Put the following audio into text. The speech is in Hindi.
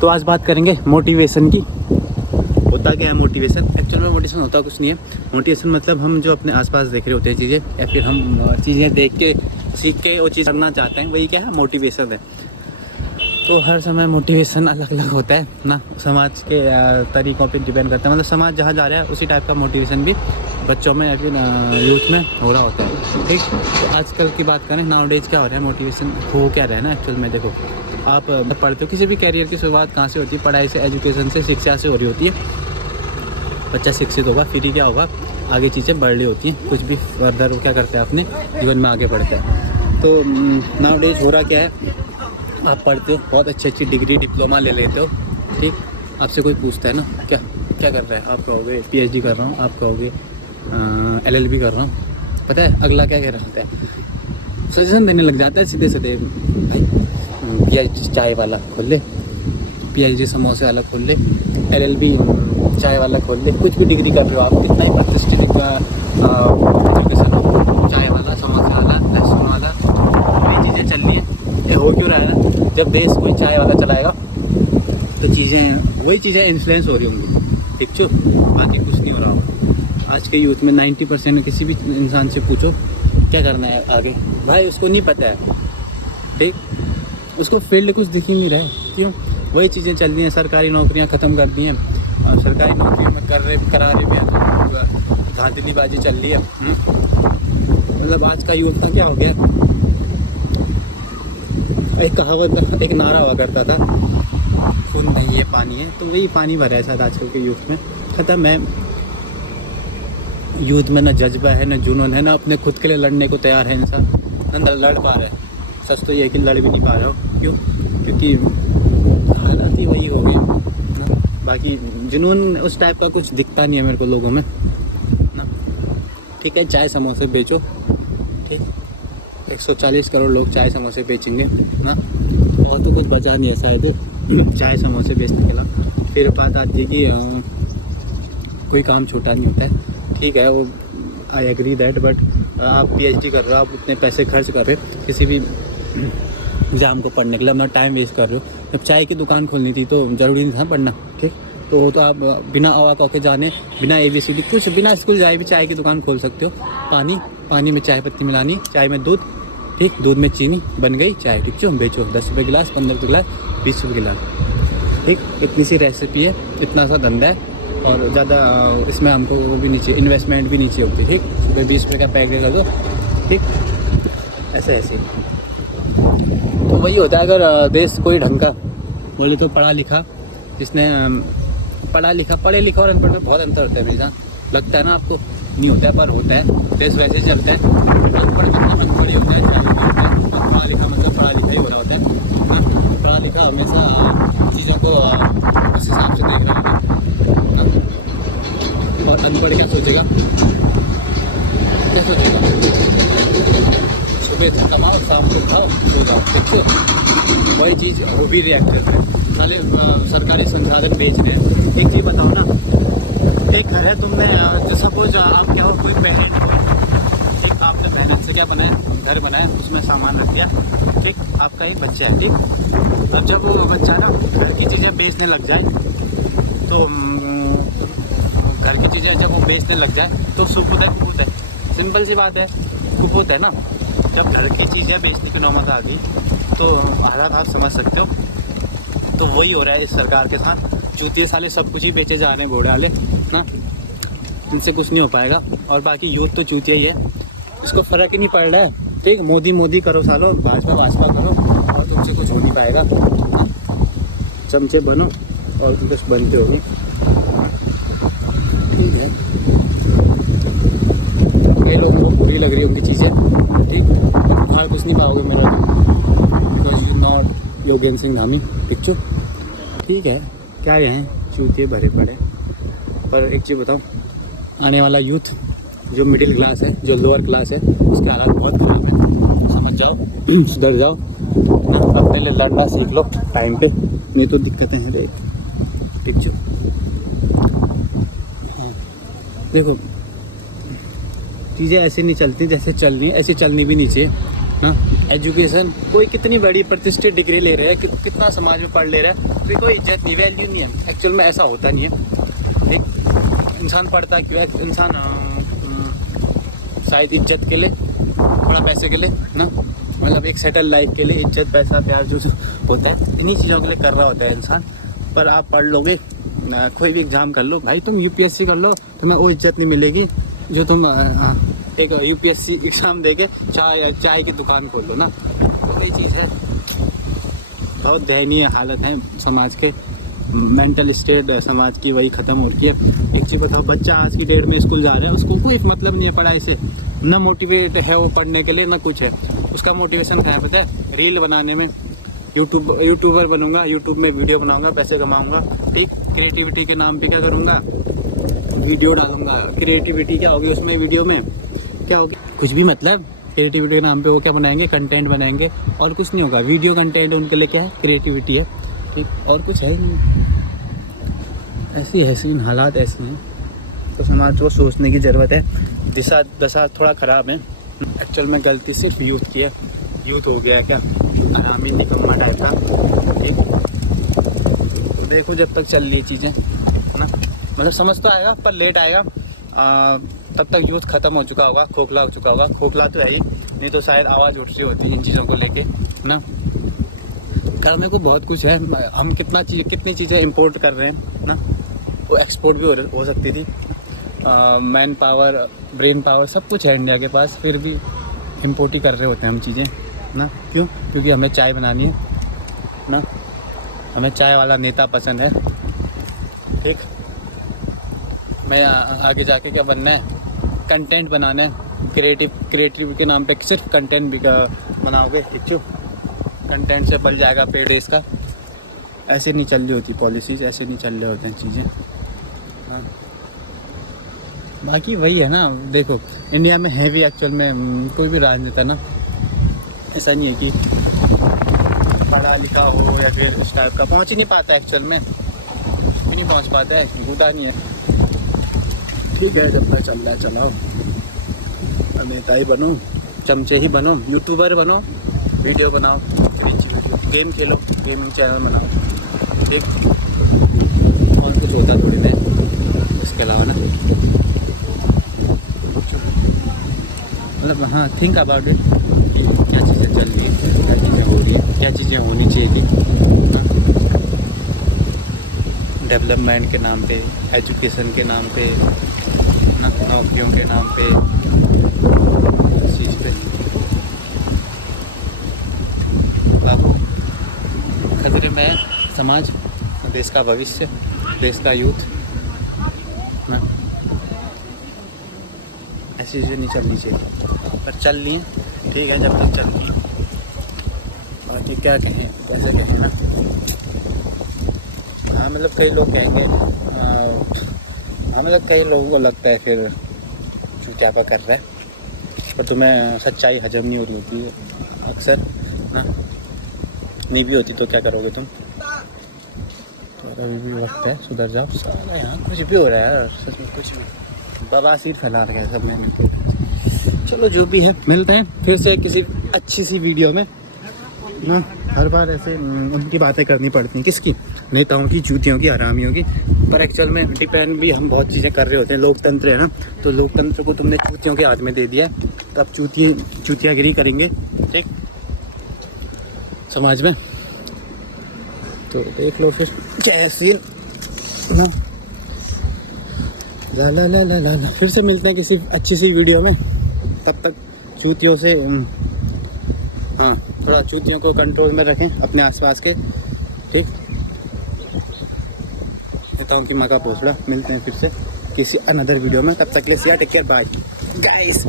तो आज बात करेंगे मोटिवेशन की। होता क्या है मोटिवेशन? एक्चुअल में मोटिवेशन होता कुछ नहीं है। मोटिवेशन मतलब हम जो अपने आसपास देख रहे होते हैं चीज़ें, या फिर हम चीज़ें देख के सीख के वो चीज़ करना चाहते हैं, वही क्या है, मोटिवेशन है। तो हर समय मोटिवेशन अलग अलग होता है ना, समाज के तरीक़ों पे डिपेंड करता है। मतलब समाज जहाँ जा रहा है उसी टाइप का मोटिवेशन भी बच्चों में या फिर यूथ में हो रहा होता है। ठीक, तो आजकल की बात करें, नाउ डेज क्या हो रहा है, मोटिवेशन हो क्या रहा है ना एक्चुअल में। देखो, आप पढ़ते हो, किसी भी कैरियर की शुरुआत कहाँ से होती है? पढ़ाई से, एजुकेशन से, शिक्षा से हो रही होती है। बच्चा शिक्षित होगा फिर ही क्या होगा, आगे चीज़ें बढ़ रही होती हैं। कुछ भी फर्दर वो क्या करते हैं, अपने जीवन में आगे बढ़ते हैं। तो नाउ डेज हो रहा क्या है, आप पढ़ते हो, बहुत अच्छी डिग्री डिप्लोमा ले लेते हो, ठीक, आपसे कोई पूछता है ना, क्या क्या कर रहा है, आप कहोगे PhD कर रहा हूँ, आप कहोगे LLB कर रहा हूँ। पता है अगला क्या कह रहा होता है? सजेशन देने लग जाता है सीधे सीधे, भाई PhD चाय वाला खोल ले, PhD समोसे वाला खोल ले, LLB चाय वाला खोल ले। कुछ भी डिग्री कर रहे हो आप, कितना ही प्रतिष्ठित एजुकेशन हो, चाय वाला, समोसे वाला, लहसुन वाला, ये चीज़ें चल रही हैं। ये हो क्यों रहा है ना, जब देश कोई चाय वाला चलाएगा तो चीज़ें, वही चीज़ें इन्फ्लुएंस हो रही होंगी, ठीक छो, बाकी कुछ नहीं हो रहा होगा। आज के यूथ में 90% किसी भी इंसान से पूछो क्या करना है आगे, भाई उसको नहीं पता है, ठीक, उसको फील्ड कुछ दिख ही नहीं रहा है। क्यों? वही चीज़ें चल रही हैं। सरकारी नौकरियां ख़त्म कर दी हैं, सरकारी नौकरियों में करा रहे हैं, धांधलीबाजी चल रही है। मतलब आज का युवक का क्या हो गया, एक कहावत, एक नारा हुआ करता था, खून नहीं है पानी है, तो वही पानी भरा है शायद आजकल के यूथ में। ख़त्म है, यूथ में ना जज्बा है, ना जुनून है, ना अपने खुद के लिए लड़ने को तैयार है इंसान, ना लड़ पा रहा है। सच तो ये है कि लड़ भी नहीं पा रहा हो। क्यों? क्योंकि हालात ही वही हो गए। बाकी जुनून उस टाइप का कुछ दिखता नहीं है मेरे को लोगों में ना। ठीक है, चाय समोसे बेचो, ठीक, 140 करोड़ लोग चाय समोसे बेचेंगे ना, और तो कुछ बचा नहीं है शायद चाय समोसे बेचने के लिए। फिर बात आती है कि कोई काम छोटा नहीं होता है, ठीक है, वो आई एग्री दैट, बट आप PhD कर रहे हो, आप उतने पैसे खर्च कर रहे हो किसी भी एग्ज़ाम को पढ़ने के लिए, अपना टाइम वेस्ट कर रहे हो। जब चाय की दुकान खोलनी थी तो ज़रूरी नहीं था पढ़ना, ठीक, तो आप बिना अवा कौ के जाने, बिना ABCD कुछ, बिना स्कूल जाए भी चाय की दुकान खोल सकते हो। पानी में चाय पत्ती मिलानी, चाय में दूध, ठीक, दूध में चीनी, बन गई चाय, ठीक, जो बेचो 10 रुपये गिलास, 15 रुपये गिलास, 20 रुपये गिलास, ठीक, इतनी सी रेसिपी है, इतना सा धंधा है। और ज़्यादा इसमें हमको वो भी नीचे, इन्वेस्टमेंट भी नीचे होती है, ठीक, तो 20 रुपये का पैकेट कर दो, ठीक, ऐसे। तो वही होता है, अगर देश कोई ढंग का बोले तो पढ़ा लिखा, जिसने पढ़े लिखा और अनपढ़ में बहुत अंतर होता है मेरा, लगता है ना आपको? नहीं होता है, पर होता है। देश वैसे ही चलता है, अनपढ़ मतलब अनपढ़ ही होता है, चाहे होता है, पढ़ा लिखा मतलब पढ़ा लिखा ही हो रहा होता है ना। पढ़ा लिखा हमेशा चीज़ों को उस हिसाब से देख रहा होता है, और अनपढ़ क्या सोचेगा, सुबह कमाओ, शाम को खाओ, सो जाओ, ठीक है। वही चीज़ वो भी रिएक्ट करता है, खाली सरकारी संसाधन बेच रहे हैं। एक चीज़ बताओ ना, एक घर है, तुमने जो सपोज आप क्या हो, कोई पेरेंट हो, ठीक, आपने मेहनत से क्या बनाया, घर बनाया, उसमें सामान रख दिया, ठीक, आपका एक बच्चा है, ठीक, अब जब वो बच्चा ना घर की चीज़ें बेचने लग जाए, तो घर की चीज़ें जब वो बेचने लग जाए तो सुपुत है, सिंपल सी बात है, कुपोत है ना। जब घर की चीज़ें बेचने की नौबत आ गई तो हालात आप समझ सकते हो। तो वही हो रहा है इस सरकार के साथ, चूतिए साले सब कुछ ही बेचे जा रहे हैं, घोड़े वाले ना, इनसे कुछ नहीं हो पाएगा। और बाकी यूथ तो चूतिया ही है, इसको फ़र्क ही नहीं पड़ रहा है, ठीक, मोदी करो सालो, भाजपा करो, और तुमसे कुछ हो नहीं पाएगा। चमचे बनो और तुम कुछ बनते होगी, ठीक है। ये लोगों को बुरी लग रही होंगी चीज़ें, ठीक, बाहर कुछ नहीं पाओगे मेरा, because you not Yogendra Singh Dhami, picture, ठीक है, क्या ये हैं चूतिए भरे पड़े। पर एक चीज़ बताऊँ, आने वाला यूथ जो मिडिल क्लास है, जो लोअर क्लास है, उसके हालात बहुत ख़राब है, समझ जाओ, सुधर जाओ ना, अपने लिए लड़ना सीख लो टाइम पे, नहीं तो दिक्कतें हैं। एक पिक्चर, हाँ, देखो चीज़ें ऐसे नहीं चलती जैसे चल रही हैं, ऐसे चलनी भी नहीं चाहिए, ना। एजुकेशन, कोई कितनी बड़ी प्रतिष्ठित डिग्री ले रहा है, कितना समाज में पढ़ ले रहा है, फिर कोई इज्जत नहीं, वैल्यू नहीं है। एक्चुअल में ऐसा होता नहीं है। एक इंसान पढ़ता क्यों है? इंसान शायद इज्जत के लिए, थोड़ा पैसे के लिए ना, मतलब एक सेटल लाइफ के लिए, इज्जत पैसा प्यार जो होता है इन्हीं चीज़ों के लिए कर रहा होता है इंसान। पर आप पढ़ लोगे, कोई भी एग्ज़ाम कर लो भाई, तुम यूपीएससी कर लो, तुम्हें वो इज्जत नहीं मिलेगी जो तुम एक यूपीएससी एग्ज़ाम दे के चाय की दुकान खोल लो ना। तो वही चीज़ है, बहुत दयनीय हालत है समाज के, मेंटल स्टेट समाज की वही ख़त्म हो रही है। एक चीज़ बताओ, बच्चा आज की डेट में स्कूल जा रहा है, उसको कोई मतलब नहीं है पढ़ाई से, ना मोटिवेट है वो पढ़ने के लिए, ना कुछ है। उसका मोटिवेशन क्या है पता है? रील बनाने में, यूट्यूबर बनूंगा, यूट्यूब में वीडियो बनाऊंगा, पैसे कमाऊंगा, ठीक। क्रिएटिविटी के नाम पे क्या करूंगा? वीडियो डालूंगा। क्रिएटिविटी क्या होगी उसमें? वीडियो में क्या होगी? कुछ भी, मतलब क्रिएटिविटी के नाम पे वो क्या बनाएंगे? कंटेंट बनाएंगे, और कुछ नहीं होगा। वीडियो कंटेंट उनके लिए क्या है? क्रिएटिविटी है, ठीक, और कुछ है नहीं। ऐसी हालात ऐसी हैं, तो समाज को सोचने की ज़रूरत है। दशा थोड़ा ख़राब है। एक्चुअल में गलती सिर्फ यूथ की है। यूथ हो गया है क्या आरामी निकम्मा टाइप का, ठीक। तो देखो जब तक चल रही चीज़ें ना, मतलब समझ तो आएगा पर लेट आएगा। तब तक यूथ ख़त्म हो चुका होगा, खोखला हो चुका होगा। खोखला तो है ही, नहीं तो शायद आवाज़ उठ रही होती इन चीज़ों को लेके ना। करने को बहुत कुछ है, हम कितनी चीज़ें इंपोर्ट कर रहे हैं ना, वो एक्सपोर्ट भी हो सकती थी। मैन पावर, ब्रेन पावर, सब कुछ है इंडिया के पास, फिर भी इंपोर्ट ही कर रहे होते हैं हम चीज़ें ना। क्यों? क्योंकि हमें चाय बनानी है ना, हमें चाय वाला नेता पसंद है, ठीक। मैं आगे जाके क्या बनना है? कंटेंट बनाना है। क्रिएटिव के नाम पे सिर्फ कंटेंट भी बनाओगे, खिंचो, कंटेंट से पल जाएगा पेड़ देश का। ऐसे नहीं चल रही होती पॉलिसीज़, ऐसे नहीं चल रहे होते हैं चीज़ें, हाँ। बाकी वही है ना, देखो इंडिया में है भी एक्चुअल में कोई भी राजनेता ना, ऐसा नहीं है कि पढ़ा लिखा हो या फिर उस टाइप का, पहुंच ही नहीं पाता एक्चुअल में, भी नहीं पहुंच पाता है, होता नहीं है। ठीक है, जब तक चल रहा है चलाओ, नेता ही बनो, चमचे ही बनो, यूट्यूबर बनो, वीडियो बनाओ, गेम खेलो, गेमिंग चैनल बनाओ, ठीक। और कुछ होता थोड़ी ना इसके अलावा ना, मतलब हाँ, थिंक अबाउट इट, क्या चीज़ें चल रही है, क्या चीज़ें हो रही है, क्या चीज़ें होनी चाहिए थी डेवलपमेंट के नाम पे, एजुकेशन के नाम पे, नौकरियों के नाम पे, इस चीज़ पे। अब खतरे में है समाज, देश का भविष्य, देश का यूथ ना। ऐसी चीज़ें नहीं चलनी चाहिए, पर चल रही हैं, ठीक है, जब तक चल रही हैं। बाकी क्या कहें, कैसे कहें ना, हाँ मतलब कई लोग कहेंगे, हाँ मतलब कई लोगों को लगता है फिर चूतियापा कर रहा है, पर तुम्हें सच्चाई हजम नहीं हो रही होती है अक्सर ना, नहीं भी होती तो क्या करोगे तुम? तो अभी भी वक्त है, सुधर जाओ साला। यहाँ कुछ भी हो रहा है यार, सच में कुछ भी बवासीर फैला रखा है सब ने मिलकर। चलो जो भी है, मिलते हैं फिर से किसी अच्छी सी वीडियो में ना। हर बार ऐसे उनकी बातें करनी पड़ती हैं, किसकी? नेताओं की, चूतियों की, हरामियों की। पर एक्चुअल में डिपेंड भी हम बहुत चीज़ें कर रहे होते हैं, लोकतंत्र है ना, तो लोकतंत्र को तुमने चूतियों के हाथ में दे दिया है, तो अब चूतियागिरी करेंगे, ठीक, समाज में। तो देख लो फिर जय सीन ना, ला। फिर से मिलते हैं किसी अच्छी सी वीडियो में, तब तक चूतियों से हाँ, थोड़ा चूतियों को कंट्रोल में रखें अपने आसपास के, ठीक। नेताओं की माँ का भोसड़ा। मिलते हैं फिर से किसी अनदर वीडियो में, तब तक के लिए टेक केयर, बाय गाइस।